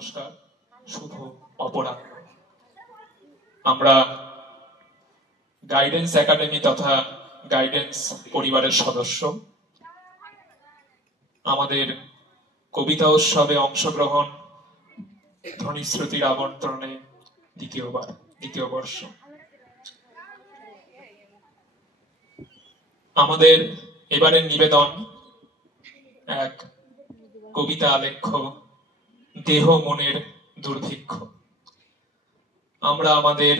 নমস্কার, শুভ অপরাহ্ন। আমরা guidance academy তথা গাইডেন্স পরিবারের সদস্য। আমাদের কবিতা উৎসবে অংশগ্রহণ ধ্বনিশ্রুতির আবর্তনে দ্বিতীয় বর্ষ। আমাদের এবারের নিবেদন এক কবিতা আলেখ্য, দেহ মনের দুর্ভিক্ষ। আমরা আমাদের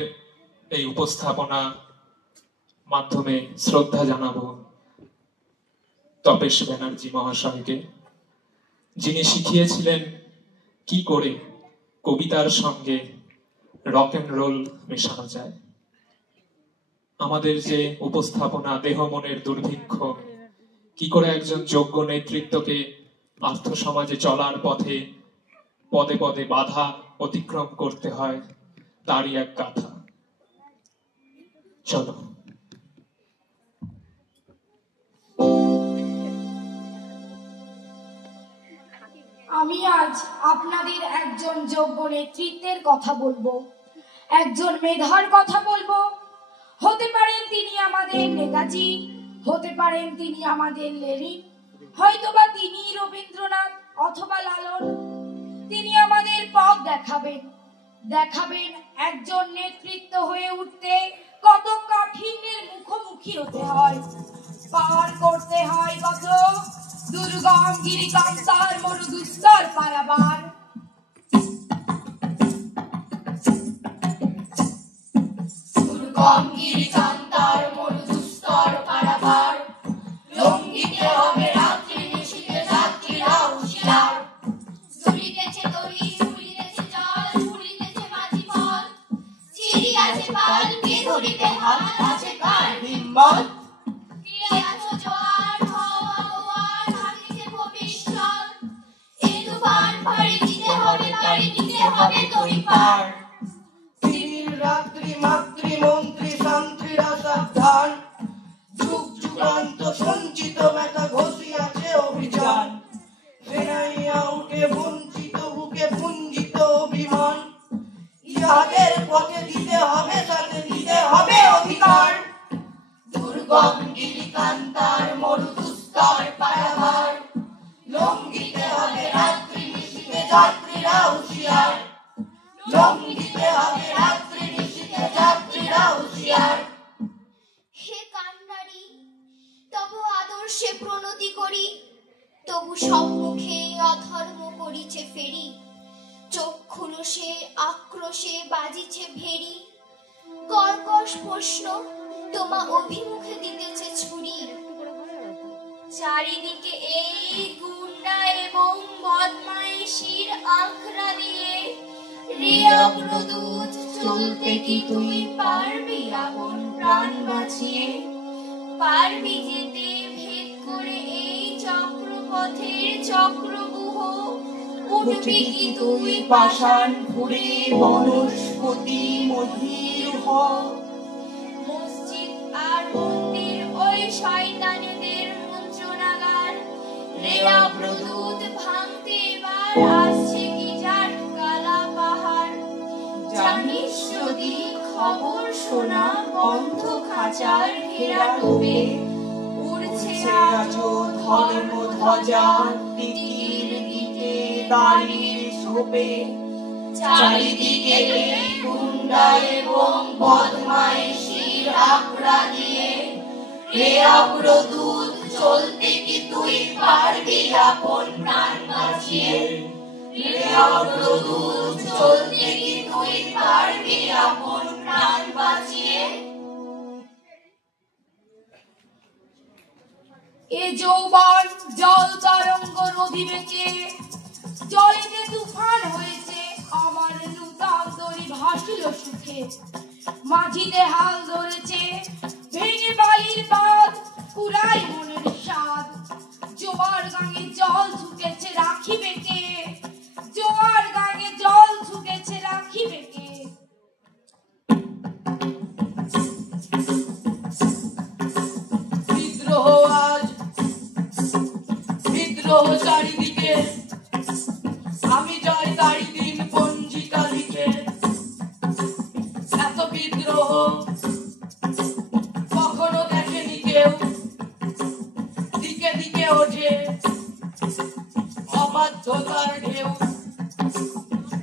এই উপস্থাপনা মাধ্যমে শ্রদ্ধা জানাবো তপেশ ব্যানার্জি মহাশয়কে, যিনি শিখিয়েছিলেন কি করে কবিতার সঙ্গে রক এন্ড রোল মেশানো যায়। আমাদের যে উপস্থাপনা দেহ মনের দুর্ভিক্ষ, কি করে একজন যোগ্য নেতৃত্বকে আর্থ সমাজে চলার পথে পদে পদে বাধা অতিক্রম করতে হয়, তারই এক গাথা। চলো। আমি আজ আপনাদের একজন যোগ্য নেতৃত্বের কথা বলবো, একজন মেধার কথা বলবো। হতে পারেন তিনি আমাদের নেতাজি, হতে পারেন তিনি আমাদের লেনিন, হয়তোবা তিনি রবীন্দ্রনাথ অথবা লালন। তিনি আমাদের পথ দেখাবেন একজন নেতৃত্ব হয়ে উঠতে কত কাঠিন্যের মুখোমুখি হতে হয়, পার করতে হয় কত দুর্গম গিরিকান্তার মরুদুস্তর পারাবার। দুর্গম গিরিকান্তার মরুদুস্তর পারাবার, লঙ্ঘিতে হবে রাত্রি নিশীথে যাত্রীরা হুঁশিয়ার। চুরিতেছে তরি, চুরিতেছে জল, চুরিতেছে মাঝি ফল, চিরিয়াছে পাল, কে ধরিতে হাত আছে কার হিম্মত। কে আছো জোয়ার, হওয়া গোয়ার, ভাঙিছে ভবিষ্যৎ, এ তুফান পাড়ি দিতে হবে, তাড়ি দিতে হবে তরি পার। দিন রাত্রি মাতৃ মন্ত্রী শান্তিরা সাবধান, যুগ যুগান্ত সঞ্চিত ব্যথা ঘষিয়াছে অভিযান। ফেরাইয়া উঠে বঞ্চিত বুকে পুঞ্জিত অভিমান, ইহাদের পথে দিতে হবে, সাথে দিতে হবে অধিকার। দুর্গম গিরিকান্তার মরুদুস্তর পারাবার, লঙ্ঘিতে হবে রাত্রি নিশীথে যাত্রীরা হুঁশিয়ার। লঙ্ঘিতে হবে রাত্রি নিশীথে যাত্রীরা হুঁশিয়ার। হে কান্নারি, তবু আদর্শে প্রণতি করি, তবু সম্মুখে অধর্ম করিছে ফেরি। চক্ষুলসে আক্রোশে বাজিছে ভেরি, কর্কশ প্রশ্ন তোমা অভিমুখে দিতেছে ছুরি। চারিদিকে এই গুন্ডা এবং বদমাইশির আখড়া দিয়ে, রে অগ্রদূত চলতে কি তুই পারবি আপন প্রাণ বাঁচিয়ে? পারবি যেতে ভেদ করে এই চক্রপথের চক্রব্যূহ? উঠবি কি তুই পাষাণ ফুঁড়ে বনস্পতি মহীর হ? মসজিদ আর মন্দির ওই শয়তানেদের মন্ত্রণাগার, রে অগ্রদূত ভাঙতে এবার আসছে কি জাট কালা পাহাড়। জানিস যদি খবর শোনা বন্ধ খাঁচার ঘেরা টোপে, উড়ছে আজো ধর্ম ধ্বজা টিকির গিটে দাড়ির ছোপে। চারিদিকে গুন্ডা এবং বদমাইশির আখড়া দিয়ে, রে অগ্রদূত চলতে কি তুই পারবি আপন প্রাণ বাঁচিয়ে? রে অগ্রদূত চলতে কি তুই পারবি আপন প্রাণ বাঁচিয়ে? এ যৌবন জল তরঙ্গ নদী বেঁচে, জলেতে তুফান হয়েছে আমার নূতন তরি ভাসিল সুখে। মাঝিতে হাল ধরেছে ভেঙে বালির বাঁধ, পুরাই মনের স্বাদ। জোয়ার গাঙে জল ঝুঁকেছে রাখিবে কে? জোয়ার গাঙে জল ঝুঁকেছে রাখিবে কে? বিদ্রোহ আজ, বিদ্রোহ চারিদিকে, আমি জয় তারি দিন অবাধ্যতার ঢেউ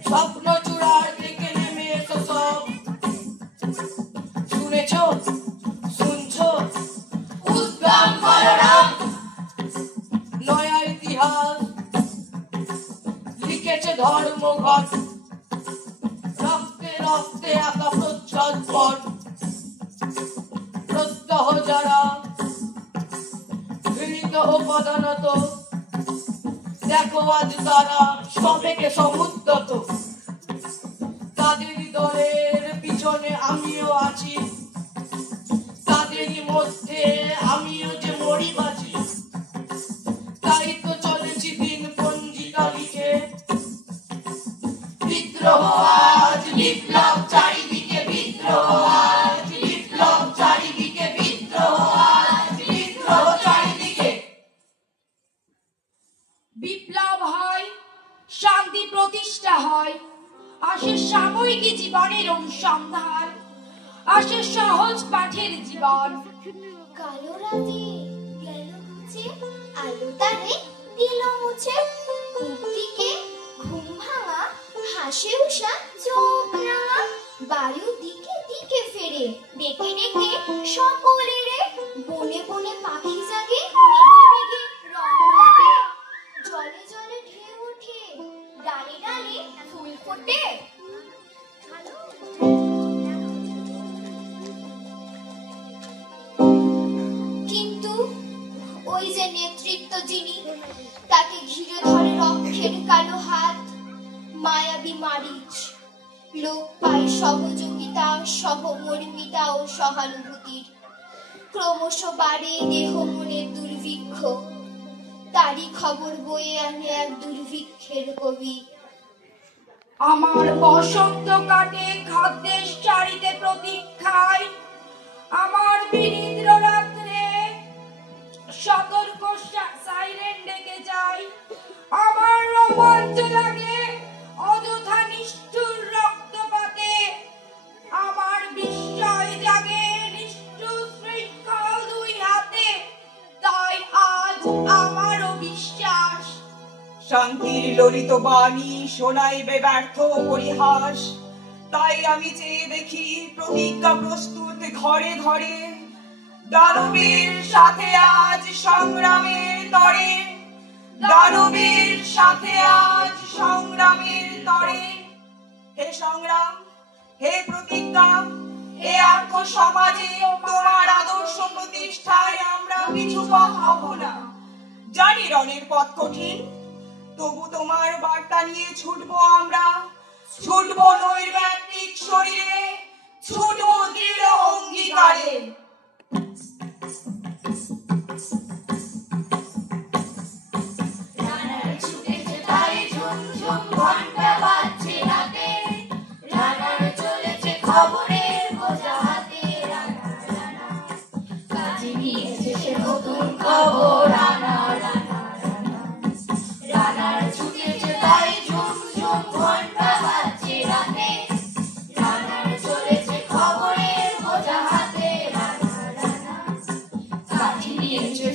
স্বপ্ন চূড়ার দিকে নেমে এসো সব শুনেছো শুনছো উদ্যম করোনা নয়া ইতিহাস লিখেছে ধর্মঘট রক্তে রক্তে আঁকা প্রচ্ছদ পট প্রত্যহ যারা ঘৃণিত ও প্রধানত দেখো আজ তারা সবেকে সমুদ্রত তাদেরই দলের পিছনে আমিও আছি তাদেরই মধ্যে আমিও যে মরি বাঁচি তাই তো চলেছি দিন পঞ্জিকা লিখে বিদ্রোহ আজ বিপ্লব চারিদিকে বিদ্রোহ আজ বিপ্লব চারিদিকে বিদ্রোহ আজ বিদ্রোহ চারিদিকে বিপ্লব হয় শান্তি প্রতিষ্ঠা হয় আসে সাময়িক জীবনের অনুসন্ধান আসে সহজ পাঠের জীবন কালো রাতে গেল ঘুচে আলো তারে দিল মুছে মুখ দিকে ঘুম ভাঙা হাসে উষা চোখ রাঙা বায়ু দিকে দিকে ফেরে ডেকে ডেকে সকলেরে বনে বনে পাখি জাগে মেঘে মেঘে রং লাগে জলে জলে ঢেউ ওঠে ডালে ডালে ফুল ফোটে কিন্তু ওই যে নেতৃত্ব যিনি তাকে ঘিরে ধরে রক্ষের কালো হাত মায়াবী মারিচ লোক পায় সহযোগিতা সহমর্মিতা ও সহানুভূতির ক্রমশ বাড়ে দেহ মনের দুর্ভিক্ষ তারই খবর বয়ে আনে এক দুর্ভিক্ষের কবি আমার বসন্ত কাটে খাদ্যের চারিতে প্রতীক্ষায় আমার বিনিদ্র রাত্রে সতর্ক সাইরেন ডেকে যায় আমার রোমাঞ্চ লাগে অযথা নিষ্ঠুর রক্তপাতে আমার বিস্ময় জাগে নিষ্ঠুর শৃঙ্খল দুই হাতে তাই আজ আমারও বিশ্বাস শান্তির ললিত বাণী শোনাইবে ব্যর্থ পরিহাস তাই আমি চেয়ে দেখি প্রতিজ্ঞা প্রস্তুত ঘরে ঘরে দানবীর সাথে আজ সংগ্রামের তরে দানবীর সাথে আজ সংগ্রামের তরে হে সংগ্রাম হে প্রতিজ্ঞা হে আর্থ সমাজে তোমার আদর্শ প্রতিষ্ঠায় আমরা পিছু পা হব না জানি রণের পথ কঠিন তবু তোমার বার্তা নিয়ে ছুটবো আমরা ছুটবো নৈর্ব্যক্তিক শরীরে ছুটবো দৃঢ় অঙ্গীকারে রানার ছুটেছে তাই ঝুম ঝুম ঘন্টা বাজছে রাতে রানার চলেছে খবরের বোঝা হাতে রানা রানা কাজে নিয়েছে সে নতুন খবর রানা রানা রানা রানার ছুটেছে তাই ঝুম ঝুম ঘন্টা বাজছে রাতে রানার চলেছে খবরের বোঝা হাতে রানা রানা কাজে নিয়েছে